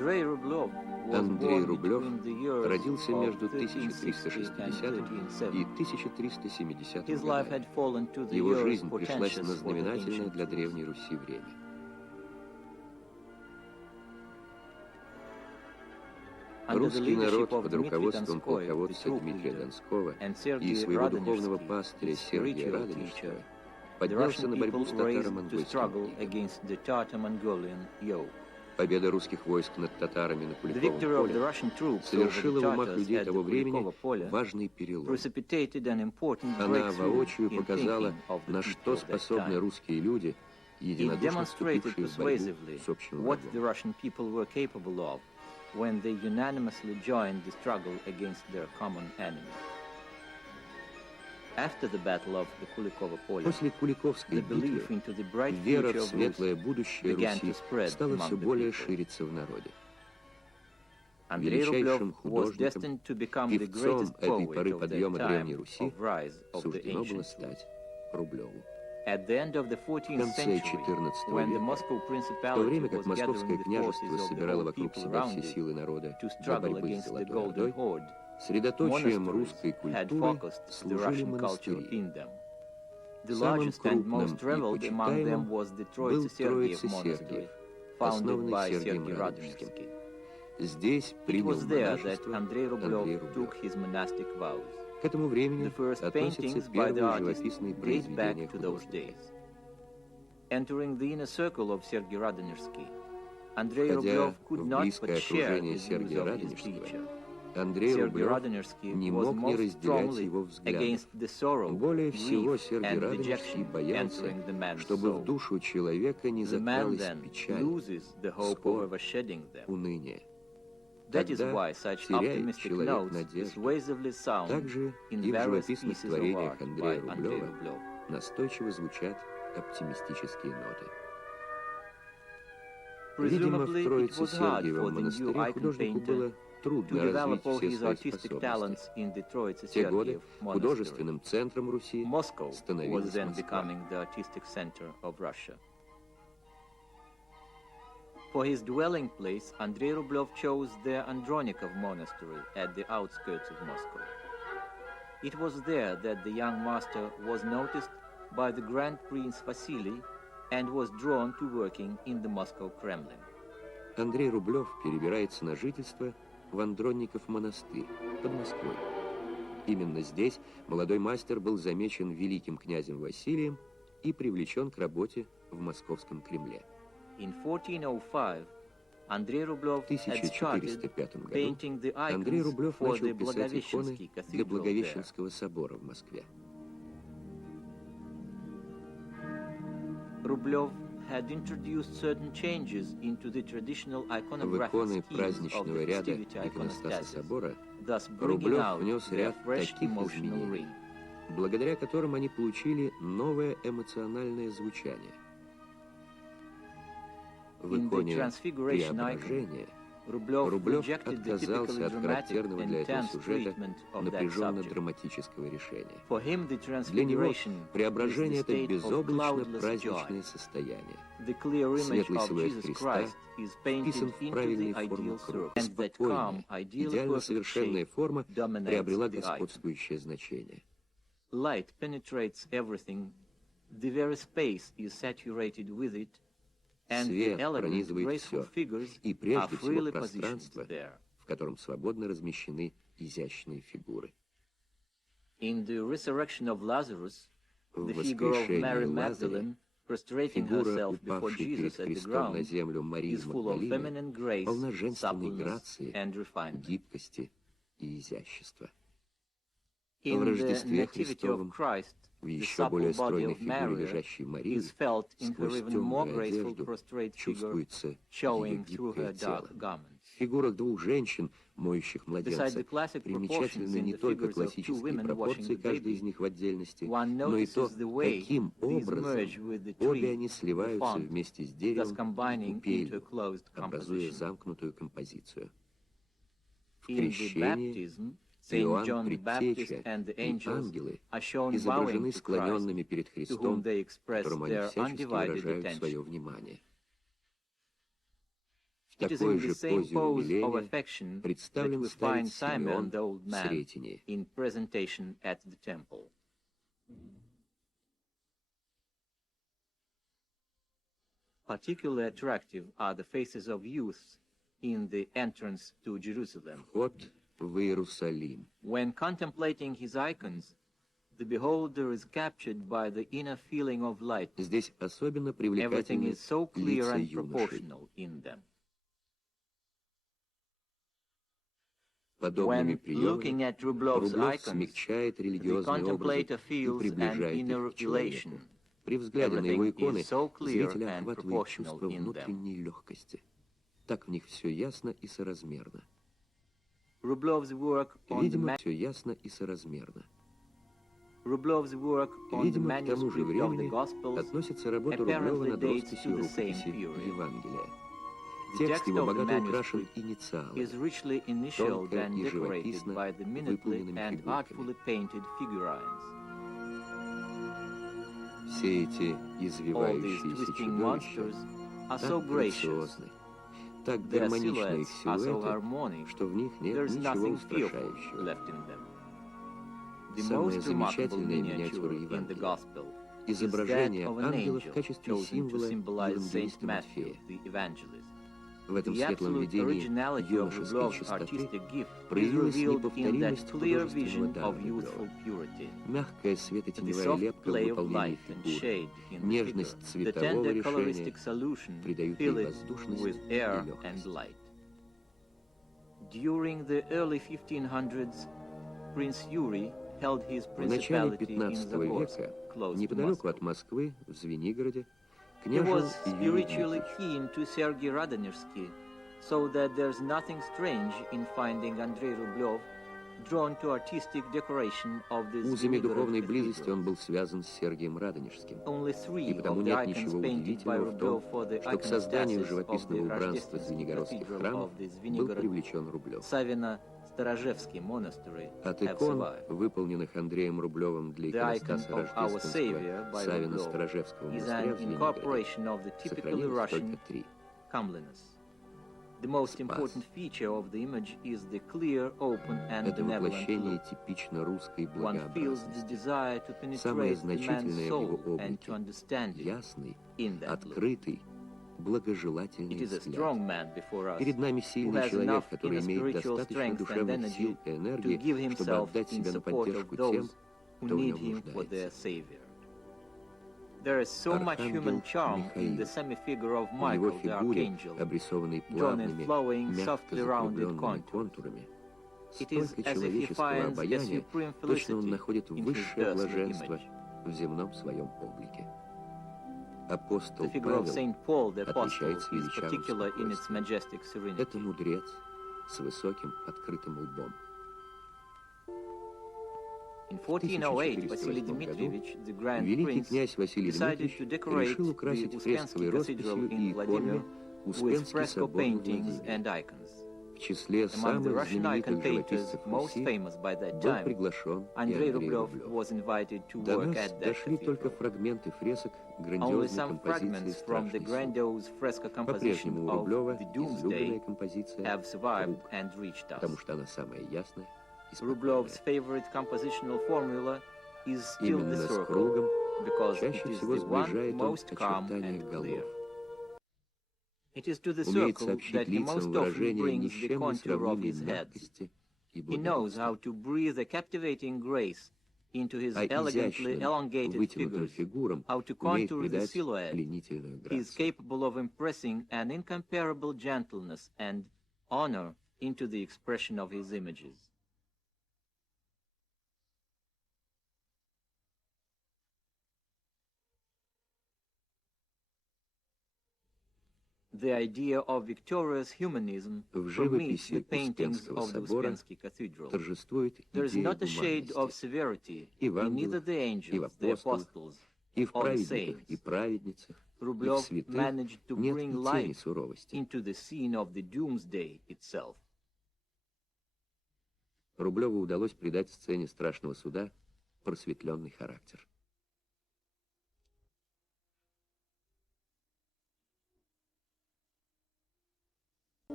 Андрей Рублев родился между 1360 и 1370 годами. Его жизнь пришлась на знаменательное для Древней Руси время. Русский народ под руководством полководца Дмитрия Донского и своего духовного пастыря Сергия Радонежского поднялся на борьбу с татаро-монгольским игом. Победа русских войск над татарами на Куликовом поле совершила в умах людей того времени важный перелом. Она воочию показала, на что способны русские люди, единодушно вступившие в борьбу с общим врагом. When they unanimously joined the struggle against their common enemy. After the battle of the Kulikovo Polе, после Куликовской битвы вера в светлое будущее Руси стала все более шириться в народе. Величайшим художником, певцом этой поры подъема Древней Руси суждено было стать Рублеву. В конце XIV века, в то время как Московское княжество собирало вокруг себя все силы народа для борьбы с Золотой Ордой, средоточием русской культуры служили монастыри. Самым крупным и почитаемым был Троице Сергиев, основанный Сергием Радонежским. Здесь принял монашество Андрей Рублев. К этому времени относятся первые живописные произведения художника. Входя в близкое окружение Сергия Радонежского, Андрей Рублев не мог не разделять его взглядов. Более всего Сергий Радонежский боялся, чтобы в душу человека не закралась печаль, скорбь, уныние. Тогда теряет человек надежду. Также и в живописных творениях Андрея Рублева настойчиво звучат оптимистические ноты. Видимо, в Троице Сергиевом монастыре художнику было трудно развить все свои способности. В те годы художественным центром Руси становилась Москва. For his dwelling place, Andrei Rublev chose the Andronikov monastery at the outskirts of Moscow. It was there that the young master was noticed by the Grand Prince Vasily and was drawn to working in the Moscow Kremlin. Андрей Рублев перебирается на жительство в Андроников монастырь под Москвой. Именно здесь молодой мастер был замечен великим князем Василием и привлечен к работе в московском Кремле. In 1405, Andrei Rublev had started painting the Андрей icons Рублев for начал the писать иконы для Blagoveshchensky cathedral there. Благовещенского собора в Москве. Rublev had introduced certain changes into the traditional В iconographic иконы schemes of праздничного the ряда festivity иконостаса iconostasis, собора thus bringing Рублев out внес their ряд fresh таких emotional изменений, ring. благодаря которым они получили новое эмоциональное звучание. В In the иконе Transfiguration icon, «Преображение» Rublev Рублев rejected the отказался typically от характерного dramatic для этого intense сюжета treatment of that subject. напряженно-драматического решения. For him, the Для него Transfiguration преображение is — это the state of безоблачно-праздничное cloudless joy. состояние. The clear image Светлый of силуэт Jesus Христа Christ is painted вписан в into правильные the формы ideal круга. circle, and that calm, Спокойная, ideally идеально perfect совершенная shape форма dominates приобрела the icon. господствующее значение. Light penetrates everything, the very space is saturated with it, and the Свет elegant, пронизывает graceful все, figures и are прежде всего freely positioned пространство, there. в котором свободно размещены изящные фигуры. In the resurrection of Lazarus, В the figure of Mary воскрешении Лазаря Magdalene, prostrating фигура, herself before упавшей перед Jesus at the Христом на ground, землю Марии is full of feminine Магдалины, grace, полна женственной suppleness, грации, and refinement. гибкости и изящества. В In the Рождестве Nativity Христовом, of Christ, в the еще supple более body стройной of фигуре Mary лежащей Марии, is felt in her сквозь even more темную graceful одежду prostrate figure, чувствуется ее showing through her гибкое тело. dark garments. В фигурах двух женщин, моющих младенца, Besides the classic примечательны proportions in не the только figures of two классические women пропорции washing the каждой baby, из них в отдельности, one но и то, notices the way каким these образом merge with the обе tree, они the сливаются font, вместе с thus деревом и combining into a купелью, closed образуя composition. замкнутую композицию. В In the крещении baptism, Saint Иоанн John the Baptist Предтеча and the и angels ангелы are shown изображены bowing to Christ, склоненными перед to Христом, whom they express которому они their всячески undivided выражают свое attention. внимание. В It is in the same pose of affection that we find Simeon the old man in presentation at the temple. Particularly attractive are the faces of youths in the entrance to Jerusalem. When contemplating his icons, the beholder is captured by the inner feeling of light. Everything is so clear and proportional in them. When looking at Rublov's icons, the contemplator feels an inner elation. Everything is so clear and proportional in them. Так в них все ясно и соразмерно. Rublov's work on Видимо, все ясно и соразмерно. Rublov's work on the Видимо, к тому же manuscript of the времени Gospels относится работа Рублева над росписью рукописи Евангелия. Текст его богато украшен инициалами, is richly initialed тонко and и decorated живописно by the minutely выполненными and artfully фигурками. painted figurines. Все эти All these извивающиеся twisting чудовища monsters are so так gracious. грациозны, так Their гармоничны их silhouettes are so силуэты, harmonic. что в них нет There's ничего nothing fearful устрашающего. left in them. The Самая most remarkable замечательная миниатюра miniature in the Евангелия Gospel is that изображение of an ангела в angel качестве chosen to символа symbolize Saint евангелиста Matthew, Матфея. the evangelist. В этом The светлом absolute видении originality of юношеской Rublov's чистоты artistic gift is проявилась revealed in that неповторимость clear художественного vision дара of youthful Рублева. purity. Мягкая The светотеневая soft лепка в play of выполнении light and фигуры, shade in the нежность figure, the цветового tender решения coloristic solution придают ей fill it воздушность with и air легкость. and light. During the early 1500s, Prince Yuri held his В начале principality in XV Zagorsk, века, close to неподалеку Moscow. от Москвы, в Звенигороде, He княжил was Юрий spiritually Дмитриевич. keen to Sergei Radonersky, so that there's nothing strange in finding Andrei Rublev drawn to artistic decoration of this Узами Звенигород духовной близости cathedral. он был связан с Сергием Радонежским. Only И three потому of the нет icons ничего painted by удивительного в том, Rublev for the что к созданию iconostasis of живописного the убранства Rождественский звенигородских cathedral храмов of the был Звенигород привлечен Рублев. Savino-Starozhevsky monastery От have икон, survived. выполненных Андреем Рублевым для The icon иконостаса of our Savior Рождественского by Савино-Старожевского Rublev is монастыря an в Звенигороде incorporation of the typically сохранилось Russian только 3. comeliness. The most Спас. important feature of the image is the clear, open, and Это benevolent воплощение look. типично русской One feels the благообразности. desire to Самое penetrate the man's значительное в soul его and to облике understand it ясный, in that look. открытый, It благожелательный is a взгляд. strong man before us Перед нами who сильный has человек, enough который inner имеет spiritual достаточно strength and душевных сил energy и to энергии, give чтобы himself отдать in себя на support поддержку of тем, those who кто в need нем him for their нуждается. Savior. There is so much human Архангел charm in Михаил. the semi-figure of В его Michael the фигуре, Archangel, обрисованной drawn in плавными, flowing, мягко softly rounded закругленными contours. контурами, It is столько as if he человеческого finds a обаяния, supreme точно он felicity находит in his высшее earthly блаженство image. в земном своем облике. Апостол The figure of Павел Saint Paul the Apostle отличается is величавым particular in its спокойствием. majestic serenity. Это мудрец с высоким открытым лбом. In 1408, Vasily Dmitrievich, the Grand Великий Prince, князь Василий decided to Дмитриевич decorate решил the украсить Uspensky фресковой Cathedral росписью и in Vladimir иконами with Успенский fresco собор в paintings Владимире. and icons. В числе Among the самых Russian icon знаменитых painters живописцев most Руси famous by that был time, приглашен и Andrei Андрей Rublev Рублев. was invited to До work нас at that дошли только cathedral. фрагменты фресок Only грандиозной some композиции fragments from the «Страшный суд». grandiose fresco composition По-прежнему у of Рублева the излюбленная Doomsday композиция have survived «Круг», and reached us. потому что она самая ясная и Rublev's спокойная. favorite compositional formula is still the Именно с circle, кругом because it чаще is всего the one сближает он most calm очертания and голов. clear. It is to the Умеет circle сообщить that he лицам most often выражение ни brings с the чем не contour of сравнимой his head. мягкости и He knows how благородства. to breathe a captivating grace into his А elegantly изящным, elongated вытянутым figures, фигурам how to умеет contour the придать silhouette. пленительную He is грацию. capable of impressing an incomparable gentleness and honor into the expression of his images. The idea of victorious humanism В permeates the живописи paintings Успенского of the собора Uspensky Cathedral. торжествует There is идея not a shade of гуманности severity и в in either ангелах, the и в angels, the апостолах, apostles, и в or the праведниках, и saints. праведницах, и в Rublev святых managed to нет bring и тени light суровости. into the scene of the doomsday itself. Рублеву удалось придать сцене страшного суда просветленный характер.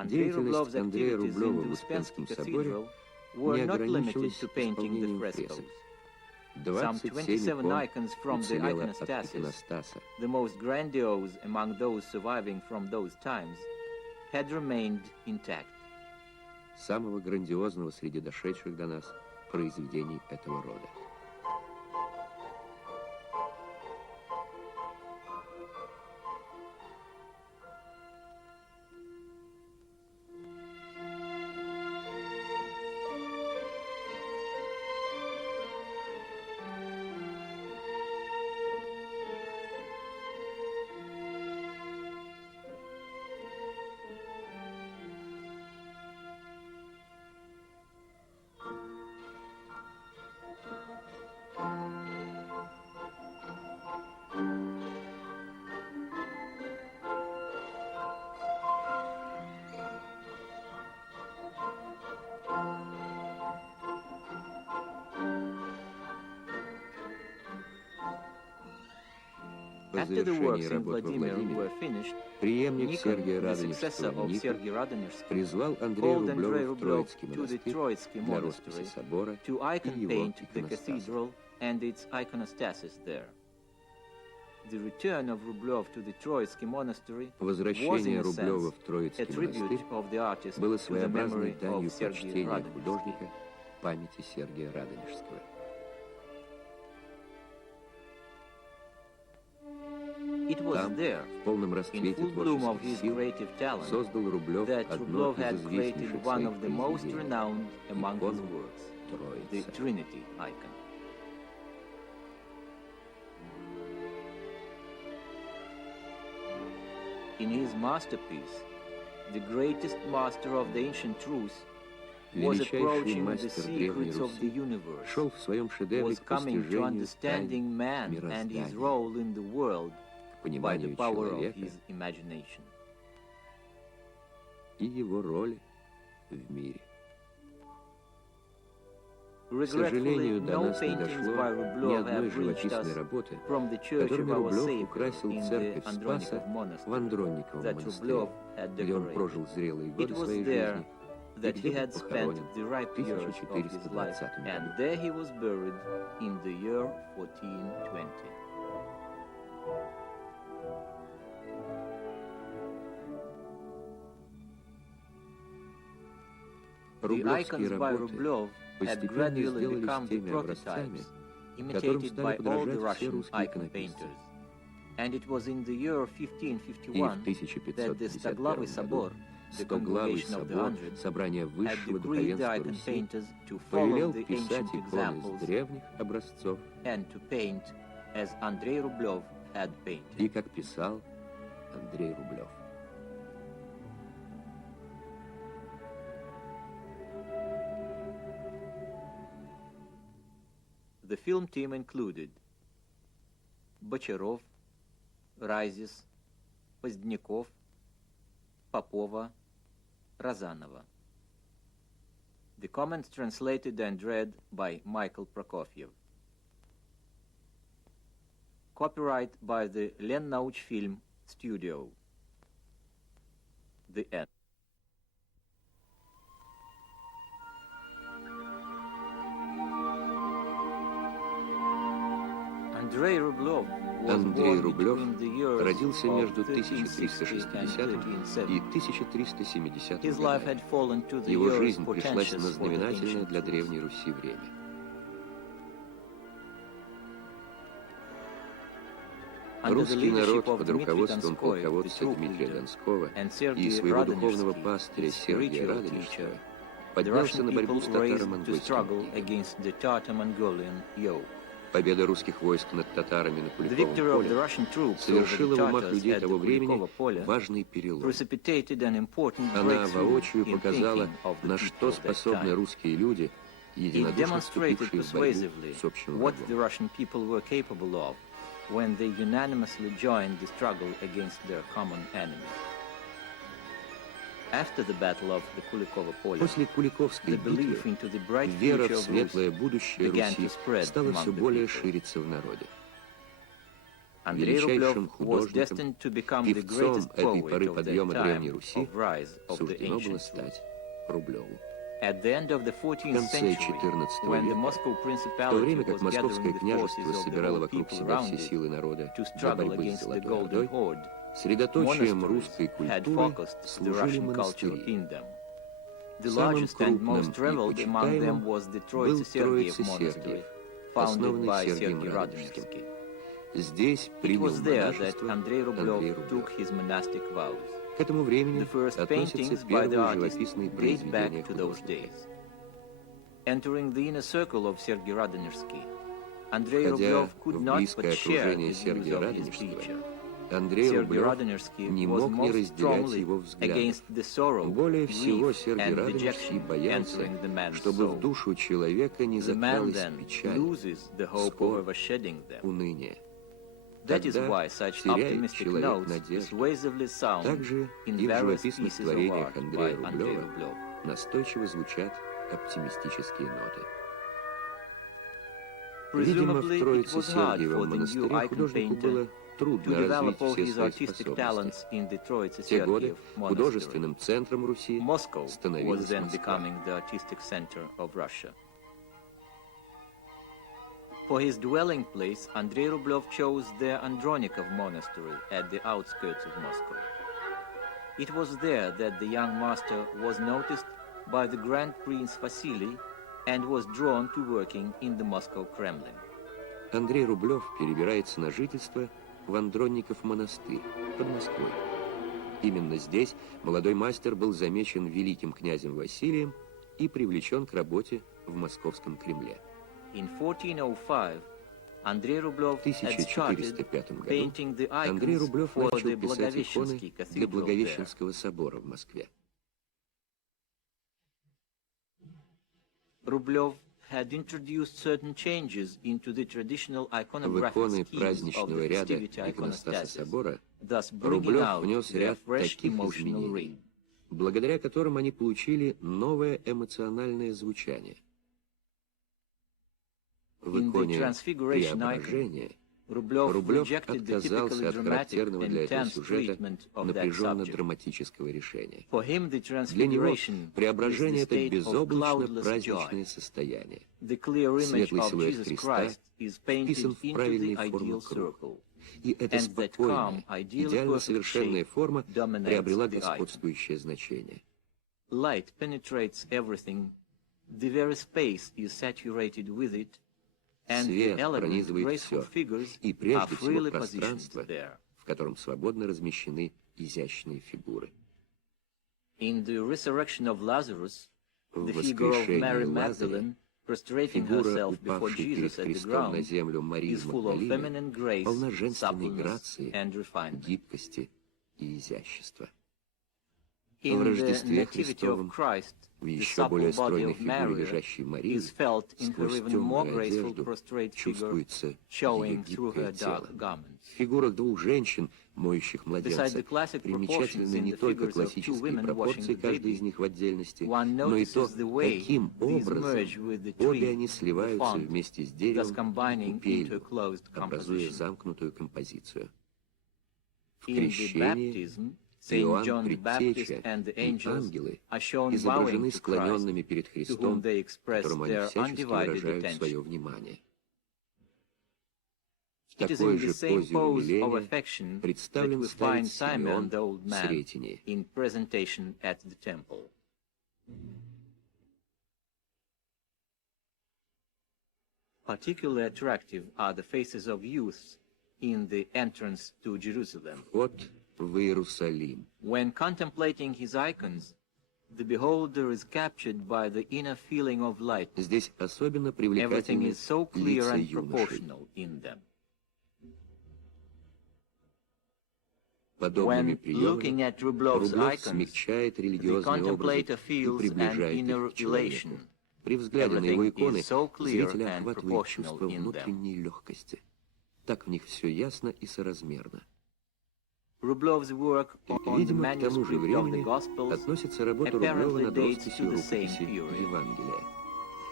Деятельность Андрея Рублева в Успенском соборе не ограничилась исполнением фресков. 27 икон уцелело от иконостаса. The most grandiose among those surviving from those times, had remained intact. Самого грандиозного среди дошедших до нас произведений этого рода. After the works in Vladimir were finished, преемник Сергия Nikon, the successor Радонежского of Никон, Sergei Radonежский, призвал Андрея called Andrei Рублева в Rublev Троицкий to the монастырь Troitsky для расписи monastery собора to и icon его paint the иконостаса. cathedral and its iconostasis there. The return of Rublev to the Troitsky monastery was, in Возвращение a Рублева sense, в Троицкий a tribute монастырь of the artist было to the своеобразной memory данью of Sergei почтения Radonежский. художника памяти Сергия Радонежского. It was Там, there, в полном in расцвете full bloom of творческих his сил, creative talent, создал Рублев that одно Rublev из had created известнейших one своих of the most произведений renowned among his икону works, the Троицы. Trinity icon. In his masterpiece, the greatest master of the ancient truth was Величайший approaching the мастер Древней secrets of the Руси universe, шел в своем шедевре was к coming to постижению тайн understanding man and his мироздания, role in the world к by the пониманию power of человека his imagination. и его роли в мире. К Regretfully, сожалению, до no нас не paintings дошло by ни Rublev одной have reached живописной us работы, from the church of которыми our Рублев Savior украсил in the церковь Спаса Andronikov в monastery Андронниковом that монастыре, Rublev had где он decorated. прожил зрелые It годы was своей there жизни и that he где был had spent похоронен the ripe в years of his life, 1420 году. and there he was buried in the year 1420. The Рублевские icons by работы Rublev had постепенно gradually сделались become the теми образцами, prototypes которым imitated стали by all the подражать все Russian русские icon иконописцы. painters. And it was in the year И в 1551 that the 1551 Stoglava Собor, году the Стоглавый congregation of the собор, Hundred, собрание had высшего decreed the духовенства icon Руси, painters to follow повелел the писать ancient иконы examples из древних образцов and to paint as Andrei Rublev had painted. и как писал Андрей Рублев. The film team included Bocharov, Razis, Поздняков, Popova, Razanova. The comments translated and read by Michael Prokofiev. Copyright by the Леннаучфильм Studio. The end. Андрей Рублев родился между 1360 и 1370 годами. Его жизнь пришлась на знаменательное для Древней Руси время. Русский народ под руководством полководца Дмитрия Донского и своего духовного пастыря Сергия Радонежского поднялся на борьбу с татаро-монгольским игом. Победа русских войск над татарами на Куликовом поле совершила в умах людей того времени важный перелом. Она воочию показала, на что способны русские люди, единодушно вступившие в борьбу с общим врагом. When they unanimously joined the struggle against their common enemy. After the battle of the Kulikovo Pole, после Куликовской битвы вера в светлое будущее Руси стала все более шириться в народе. величайшим художником, певцом этой поры подъема Древней Руси, суждено было стать Рублеву. В конце XIV века, в то время как Московское княжество собирало вокруг себя все силы народа для борьбы с Золотой Ордой, средоточием русской культуры служили монастыри. Самым крупным и почитаемым был Троице-Сергиев, основанный Сергием Радонежским. Здесь принял монашество Андрей Рублев. К этому времени относятся первые живописные произведения художника. Входя в близкое окружение Сергия Радонежского, Андрей Рублев не мог не разделять его взглядов. Более всего Сергий Радонежский боялся, чтобы в душу человека не закралась печаль, скорбь, уныние. Тогда теряет человек надежду. Также и в живописных творениях Андрея Рублева настойчиво звучат оптимистические ноты. Видимо, в Троице-Сергиевом монастыре художнику было трудно развить все свои способности. В те годы художественным центром Руси становилась Москва. For his dwelling place, Andrei Rublev chose the Andronikov monastery at the outskirts of Moscow. It was there that the young master was noticed by the Grand Prince Vasily and was drawn to working in the Moscow Kremlin. Андрей Рублев перебирается на жительство в Андроников монастырь под Москвой. Именно здесь молодой мастер был замечен великим князем Василием и привлечен к работе в Московском Кремле. In 1405, Andrei Rublev had started painting the icons for the Благовещенский для cathedral there. Благовещенского собора в Москве. Rublev had introduced certain changes into the traditional В iconographic иконы schemes of праздничного the ряда festivity иконостаса iconostasis, собора thus bringing Рублев out внес their ряд fresh таких emotional изменений, ring. благодаря которым они получили новое эмоциональное звучание. В In the иконе Transfiguration icon, «Преображение» Rublev Рублев rejected the отказался typically от dramatic характерного для and этого tense сюжета treatment of that subject. напряженно-драматического решения. For him, the Для него Transfiguration is преображение — the это state of cloudless безоблачно-праздничное joy. состояние. The clear image Светлый of силуэт Jesus Христа Christ is painted вписан в into правильные the формы ideal круг. circle, И эта and that спокойная, calm, ideally идеально perfect совершенная shape форма dominates приобрела the icon. господствующее значение. Light penetrates everything, the very space is saturated with it, and the Свет elegant, пронизывает graceful все, figures и are прежде всего freely positioned пространство, there. в котором свободно размещены изящные фигуры. In the resurrection of Lazarus, В the figure of Mary воскрешении Лазаря Magdalene, prostrating фигура, herself before упавшей перед Jesus at the Христом на ground, землю Марии is full of Магдалины, feminine grace, полна женственной suppleness, грации, and refinement. гибкости и изящества. В In the Рождестве Nativity Христовом, of Christ, в the еще supple более body стройной of фигуре Mary лежащей Марии, is felt in her сквозь even more темную graceful одежду prostrate figure, чувствуется ее showing through her гибкое тело. dark garments. В фигурах двух женщин, моющих младенца, Besides the classic примечательны proportions in не the только figures of two классические women пропорции washing the каждой baby, из них в отдельности, one но и то, notices the way каким these образом merge with the обе tree, они the сливаются font, вместе с thus деревом и combining into a купелью, closed образуя composition. замкнутую композицию. В In the крещении baptism, Saint Иоанн John the Baptist Предтеча and the и angels ангелы are shown bowing изображены to Christ, склоненными перед to Христом, whom they express которому они their всячески undivided выражают свое attention. внимание. В It is такой in же the same позе pose of умиления affection that представлен we старец find Simeon Симеон the old в man Сретении. in presentation at the temple. Particularly attractive are the faces of youths in the entrance to Jerusalem. Вход в Иерусалим. When contemplating his icons, the beholder is captured by the inner feeling of light. Здесь особенно Everything привлекательны is so clear лица and юношей. proportional in them. Подобными When looking приемами at Rublev's Рублев icons, смягчает the религиозные образы contemplator и feels an приближает inner их к человеку. elation. При взгляде на его Everything иконы is so clear зрителя and охватывает proportional чувство in them. внутренней легкости. Так в них все ясно и соразмерно. Rublev's work on the Видимо, к тому же manuscript of the времени Gospels относится работа Рублева apparently над dates росписью to the same рукописи period. Евангелия.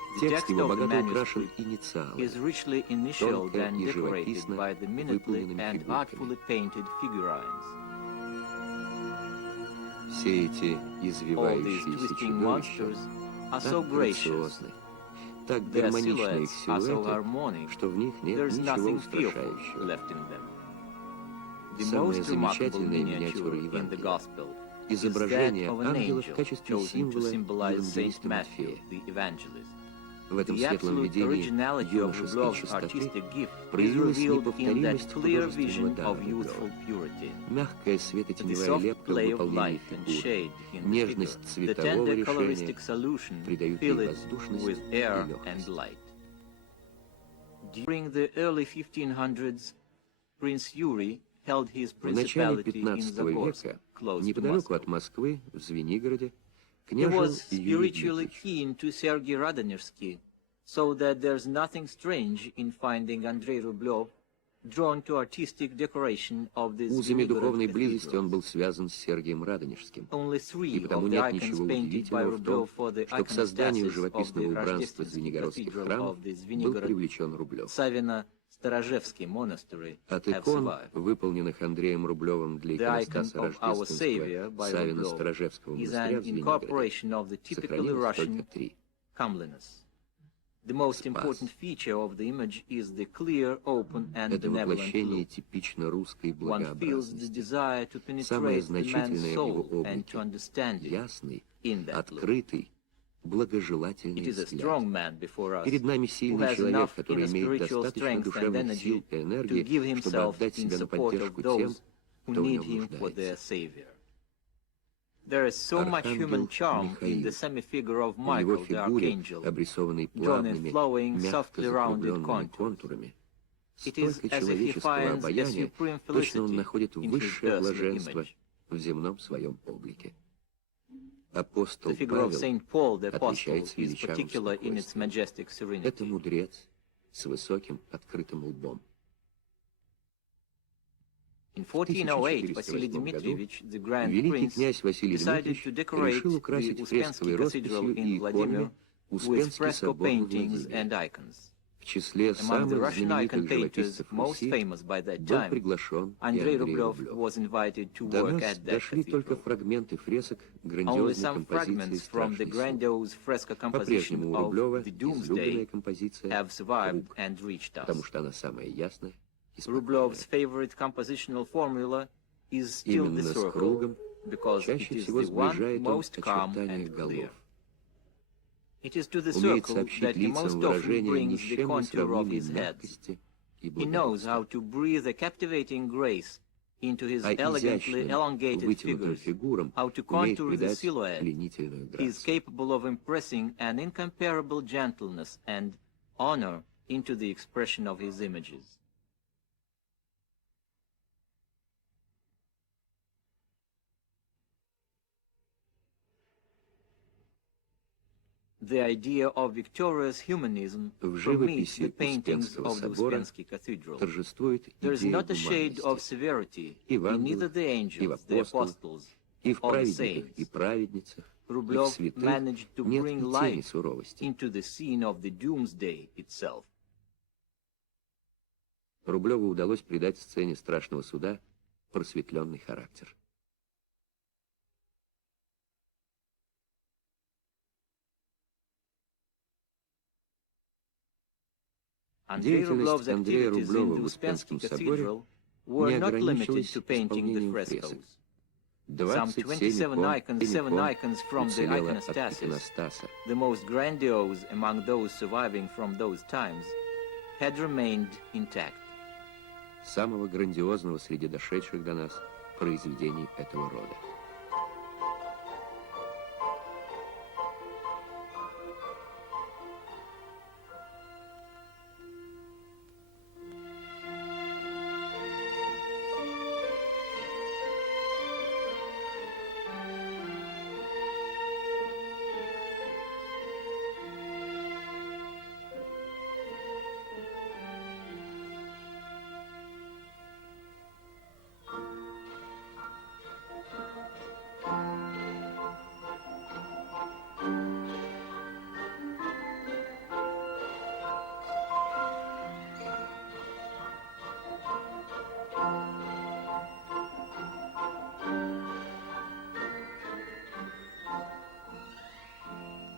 Текст его богато украшен инициалами, is richly initialed тонко and и decorated живописно by the minutely выполненными and фигурками. artfully painted figurines. Все эти All these извивающиеся twisting чудовища monsters are so так gracious. грациозны, так Their гармоничны их silhouettes are so силуэты, harmonic. что в них нет There's ничего nothing fearful устрашающего. left in them. The Самая most remarkable замечательная miniature миниатюра in the Евангелия Gospel — is that изображение of an ангела в angel качестве chosen to символа symbolize Saint евангелиста Matthew, Матфея. the evangelist. В этом The светлом absolute видении originality of юношеской Rublov's чистоты artistic gift is проявилась revealed in that неповторимость clear художественного vision дара of youthful Рублева. purity. Мягкая The светотеневая soft лепка в play of выполнении light and фигур, shade in the нежность figure, the цветового tender решения coloristic solution придают fill ей it воздушность with и air легкость. and light. During the early 1500s, Prince Yuri held his В начале principality in XV Zagorsk, века, close to неподалеку Moscow. от Москвы, в Звенигороде, He княжил was Юрий spiritually Дмитриевич. keen to Sergei Radonersky, so that there's nothing strange in finding Andrei Rublev drawn to artistic decoration of this Узами Звенигород духовной близости он cathedral. был связан с Сергием Радонежским. Only И three потому of the нет icons ничего painted by удивительного в том, Rublev for the что к созданию iconostasis of живописного the убранства Rождественский звенигородских cathedral храмов of the был Звенигород привлечен Рублев. Савино-Старожевский monastery От have икон, survived. выполненных Андреем Рублевым для The icon иконостаса of our Savior Рождественского by Савино-Старожевского Rublev is монастыря an в Звенигороде incorporation of the typically сохранилось только Russian 3. comeliness. The most Спас. important feature of the image is the clear, open, and Это benevolent воплощение look. типично русской One feels the благообразности. desire to Самое penetrate the man's значительное в его soul and to облике understand — it ясный, in that look. открытый, благожелательный It is a взгляд. strong man before us, Перед нами who сильный has человек, enough который inner имеет spiritual достаточно strength and душевных сил energy и to энергии, give чтобы himself отдать in себя на support поддержку of тем, those who кто в need нем him for their нуждается. Savior. There is so much human charm in the semi-figure of В его Michael the фигуре, Archangel, обрисованной drawn in плавными, flowing, мягко softly rounded закругленными contours. контурами, It is столько as if he человеческого finds a обаяния, supreme точно он felicity находит in his высшее earthly блаженство image. в земном своем облике. Апостол The figure of Павел Saint Paul the Apostle отличается is величавым particular in its спокойствием. majestic Это serenity. мудрец с высоким открытым лбом. In 1408, Vasily Dmitrievich, the Grand Великий Prince, князь Василий decided Дмитриевич to decorate решил the украсить Uspensky фресковой Cathedral росписью in и Vladimir иконами with Успенский fresco собор в paintings Владимире. and icons. В числе Among the самых Russian icon знаменитых painters живописцев most Руси famous by that был time, приглашен и Andrei Андрей Rublev Рублев. was invited to До work нас at that дошли только cathedral. фрагменты фресок Only грандиозной some композиции fragments from the «Страшный суд». grandiose fresco composition По-прежнему у of Рублева the излюбленная Doomsday композиция have survived «Круг», and reached потому us. что она самая ясная и спокойная. Rublev's favorite compositional formula is still the Именно с circle, кругом because it чаще is всего the one сближает он most calm очертания and clear. голов. It is to the Умеет circle сообщить that he лицам most often выражение ни brings с the чем не contour of сравнимой his head. мягкости и He knows how благородства. to breathe a captivating grace into his А elegantly изящным, elongated вытянутым figures, фигурам how to умеет contour the придать silhouette. пленительную He is грацию. capable of impressing an incomparable gentleness and honor into the expression of his images. The idea of victorious humanism В permeates живописи the paintings Успенского of the собора Uspensky Cathedral. торжествует There is идея not a shade of гуманности severity и в in neither ангелах, the и в angels, the апостолах, apostles, и в or the праведниках, и saints. праведницах, и в Rublev святых managed to нет bring и тени light суровости. into the scene of the doomsday itself. Рублеву удалось придать сцене страшного суда просветленный характер. Andrei Rublev's Деятельность Андрея activities in Рублева the в Uspensky Успенском соборе Cathedral were не not limited ограничилась to painting the исполнением frescoes. фресок. Some 27 icons, 7 icons from the уцелело от iconostasis, иконостаса. the most grandiose among those surviving from those times, had remained intact. Самого грандиозного среди дошедших до нас произведений этого рода.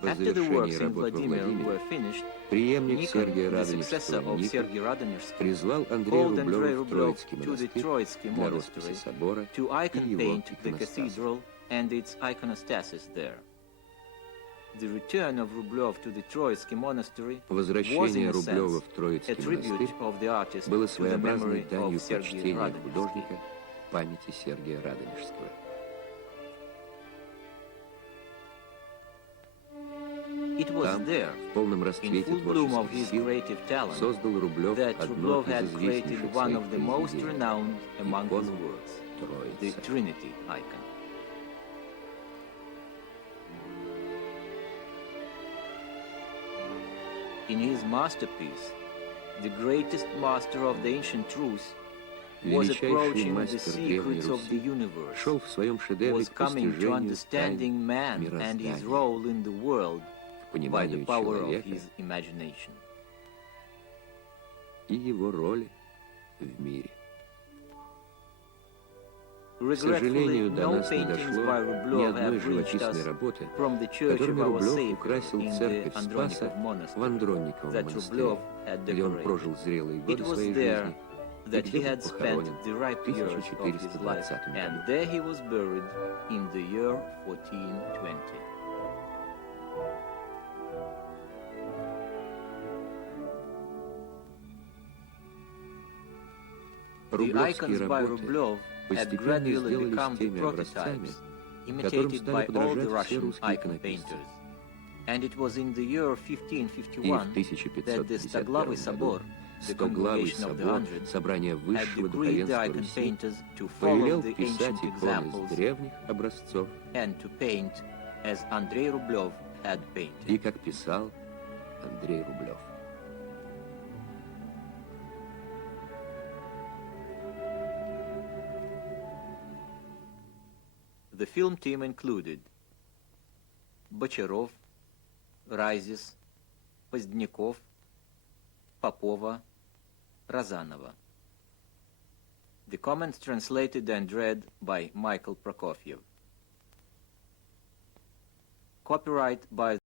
по After the завершении works in работ во Vladimir Владимире, were finished, преемник Nikon, Сергия the successor Радонежского of Никон, Sergei Radonежский, призвал Андрея called Andrei Рублева в Rublev Троицкий to the монастырь Troitsky для росписи monastery собора to и icon его paint the иконостаса. cathedral and its iconostasis there. The return of Rublev to the Troitsky monastery was, in Возвращение a Рублева sense, в a Троицкий tribute монастырь of the artist было to the своеобразной memory данью of Sergei почтения Radonежский. художника памяти Сергия Радонежского. It was Там, there, в полном in расцвете full bloom of творческих his сил, creative talent, создал Рублев that одно Rublev из had created известнейших one своих of the most произведений renowned among his икону works, the Троицы. Trinity icon. In his masterpiece, the greatest master of the ancient truth was Величайший approaching the мастер Древней secrets of the Руси universe, шел в своем шедевре was к coming to постижению тайн understanding man and his мироздания, role in the world к by the пониманию power of человека his imagination. и его роли в мире. К Regretfully, сожалению, до no нас не paintings дошло by ни Rublev одной have reached живописной us работы, from the church of которыми our Рублев Savior украсил in the церковь Спаса Andronikov в monastery Андронниковом that монастыре, Rublev had где он decorated. прожил зрелые It годы was своей there жизни, that где he был had spent похоронен the ripe в years of his life, 1420 году. and there he was buried in the year 1420. The Рублевские icons by работы Rublev had постепенно gradually сделались become the теми образцами, prototypes которым imitated стали by all the подражать все Russian русские icon иконописцы. painters. And it was in the year И в 1551 that the 1551 Stoglava Собор, году the Стоглавый Congregation of the собор, Hundred, собрание had высшего decreed the духовенства icon Руси, painters to follow повелел the писать ancient иконы examples с древних образцов and to paint as Andrei Rublev had painted. и как писал Андрей Рублев. The film team included Bocharov, Raisis, Pozdnyakov, Popova, Razanova. The comments translated and read by Michael Prokofiev. Copyright by